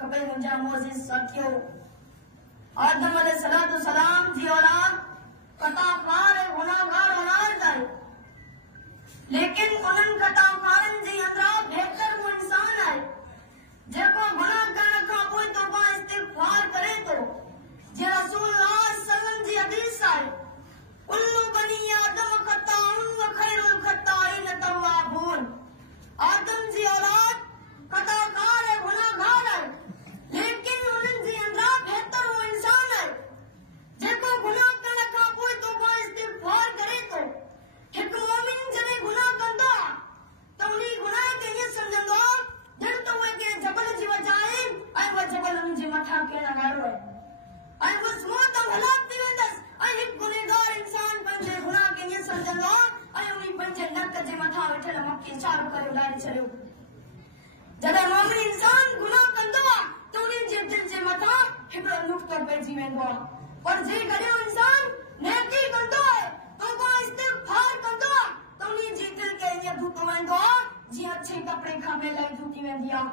कपे मुंजा मोज़िज़ साथियों आदम अलैहिस्सलाम जी औलाद कताकार गुनाहगार औलाद है लेकिन उन्हनि कताकारनि जी अंदरा बेहतर वो इंसान है जेको गुनाह करण खां पोइ तौबा इस्तिग़फ़ार करे तो जे रसूलुल्लाह सल्लल्लाहु जी हदीस है कुल्लु बनी आदम खताउन व खैरुल खताइन तव्वाबून आदम जी औलाद कताकार है गुनाहगार है लेकिन उन्हनि जे अंदरा बेहतर वो इंसान है जेको गुनाह करण खां पोइ तौबा इस्तिग़फ़ार करे तो हिकु मोमिन जॾहिं गुनाह कंदो आहे त उन गुनाह खे ईअं सम्झंदो आहे ॼण त उहे कंहिं जबल जी वजह आहे ऐं उहा जबल उन जे मथां किरण वारो आहे ऐं उहा मौत हलाक थी वेंदसि ऐं हिकु गुनहगार इंसान पंहिंजे गुनाह खे ईअं सम्झंदो आहे ऐं उन पंहिंजे नक जे मथां वेठल मक्खी इशारो करे उॾारे छॾियो जॾहिं मोमिन इंसान गुनाह कंदो आहे त उन जे दिलि जे मथां हिकिड़ो नुक़्तो पइजी वेंदो आहे पर जेकॾहिं इंसान नेकी कंदो आहे तौबा इस्तिग़फ़ार कंदो आहे त उन जी दिलि खे ईअं धूतो वेंदो आहे जीअं अच्छे कपिड़े खां मेलाई धूती वेंदी आहे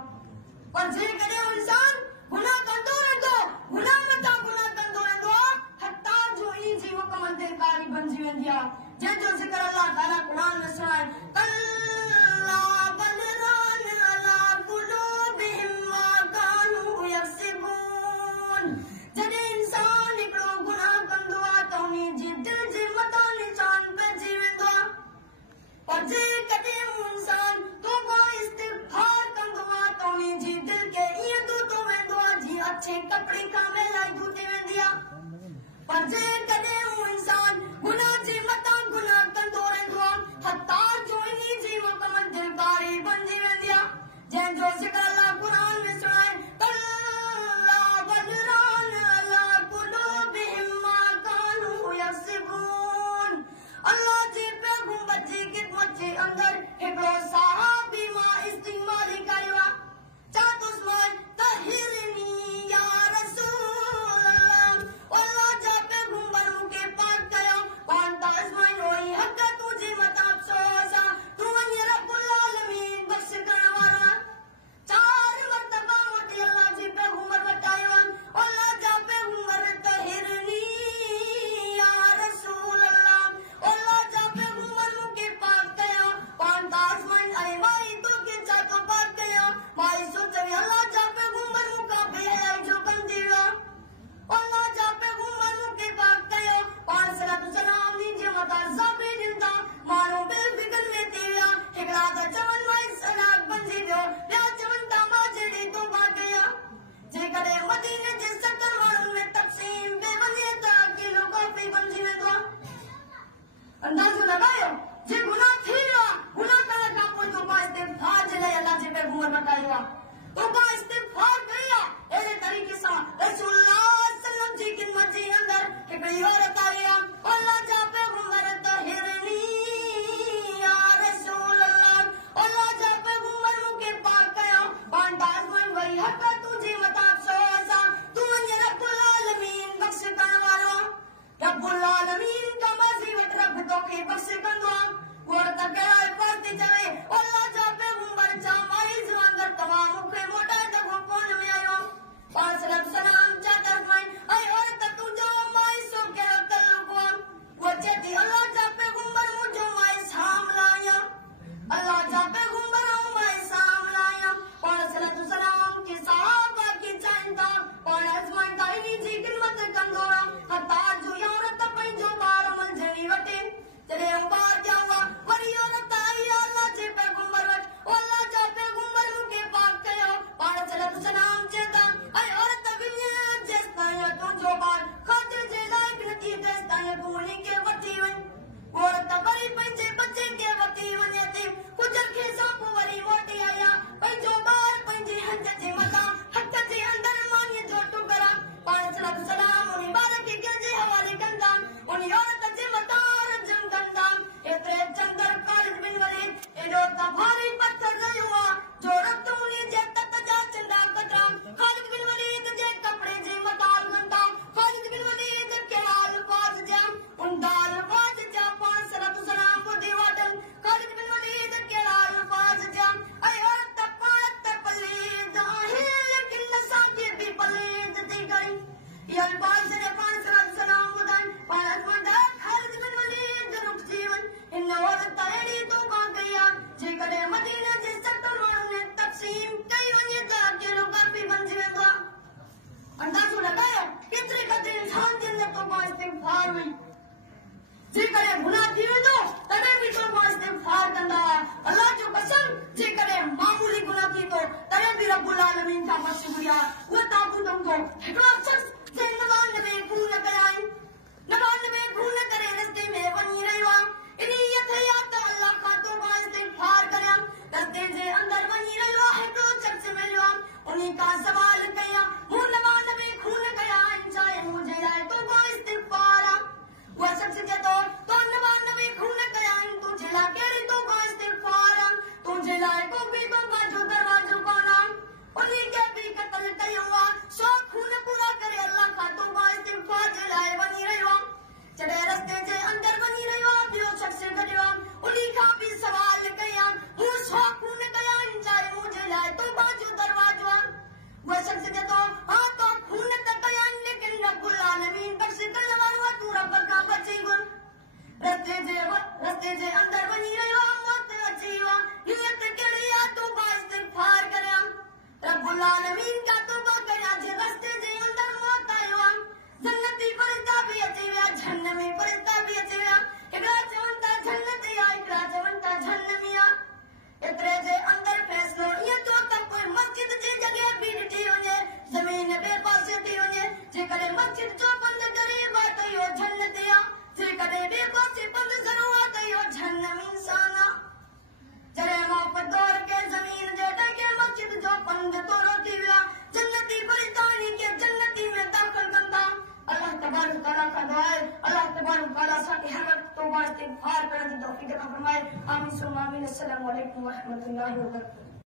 पर जेकॾहिं इंसान गुनाह कंदो रहंदो गुनाह मथां गुनाह कंदो रहंदो आहे हत्ता जो ई जी मुकमल दिलकारी बणिजी वेंदी आहे जंहिंजो ज़िक्र अल्लाह ताला क़ुरान में सुणाए कल्ला बल रान अला क़ुलूबिहिम मा कानू यक्सिबून जॾहिं इंसान हिकिड़ो गुनाह कंदो आहे त उन जी दिलि जे मथां निशान पइजी वेंदो आहे और जेकॾहिं इंसान तौबा इस्तिग़फ़ार कंदो आहे त उन जी दिलि खे ईअं धूतो वेंदो आहे जीअं अच्छे कपिड़े खां मेलाई धूती वेंदी आहे पर जेकॾहिं हू इंसान गुनाह जे मथां गुनाह कंदो रहंदो आहे हत्ता जो इन जी मुकमल दिलकारी बणिजी वेंदी आहे जंहिंजो ज़िक्र अल्लाह क़ुरान में सुणाए कल्ला बल रान अला क़ुलूबिहिम मा कानू यक्सिबून अल्लाह जे पैगंबर जी ख़िदमत जे अंदर हिकिड़ो सहाबी मां इस्तेमाल कयो आहे चातुसि मां तहिरनी या रसूल अल्लाह जा पैगंबर वो ताबू तुमको हिकड़ो शख्स जे 99 खून कयाई 99 खून करे रस्ते में वञी रहियो आहे इन्हीअ ते या त अल्लाह खां तौबा इस्तिग़फार करियां रस्ते जे अंदर वञी रहियो आहे हिकिड़ो शख्स मिलियो आहे उन्ही खां सवाल कया मूं 99 खून कया आहिनि चाहे मुंहिंजे लाइ तौबा इस्तिग़फार आहे उहो शख्स चए थो तो 99 खून कया आहिनि तुंहिंजे लाइ कहिड़ी तौबा इस्तिग़फार आहे तुंहिंजे लाइ को बि तौबा जो दरवाज़ो कोन आहे उन्ही खे बि क़त्ल कयो आहे 100 खून पूरा करे अल्लाह खां तौबा इस्तिग़फार जे लाइ वञी रहियो आहे जॾहिं रस्ते जे अंदर वञी रहियो आहे ॿियो शख्स गॾियो आहे उन्ही खां बि सवाल कया मूं 100 खून कया आहिनि चाहे मुंहिंजे लाइ तौबा जो दरवाज़ो आहे उहो शख्स चए थो हा तो खून त कया आहिनि लेकिन रब्बुल आलमीन बख़्श करण वारो आहे तूं रब खां बची घुर रस्ते जे अंदर वञी रहियो आहे मौत अची वियो आहे नियत कहिड़ी आहे तौबा इस्तिग़फार करियां रब्बुल आलमीन खां तौबा कयां जे रस्ते जे अंदर मौत आयो आहे जन्नती फरिश्ता भी अची विया जहन्नमी फरिश्ता भी अची विया हिकिड़ा चवनि था जन्नती आहे हिकिड़ा चवनि था जहन्नमी आहे एतिरे जे अंदर फ़ैसिलो ईअं थियो त कोई मस्जिद जी जॻह बि ॾिठी वञे ज़मीन ॿिए पासे थी वञे जेकॾहिं मस्जिद जो पंध ग़रीब आहे त इहो जन्नती आहे जेकॾहिं ॿिए पासे पंध ज़रो आहे त इहो जहन्नमी इंसान आहे जॾहिं मोहबत दौर के ज़मीन जे ॾके मस्जिद जो पंध तोड़ो थी वियो जन्नती फरिश्ता इन्ही खे जन्नती में दाख़िल कंदा अल्लाह तबारक तआला का दुआ है अल्लाह तबारक तआला असांखे हर वक़्तु तौबा इस्तिग़फार करण जी तौफ़ीक़ अता फ़रमाए आमीन सुम्मा आमीन अस्सलामु अलैकुम व रहमतुल्लाहि व बरकातहू।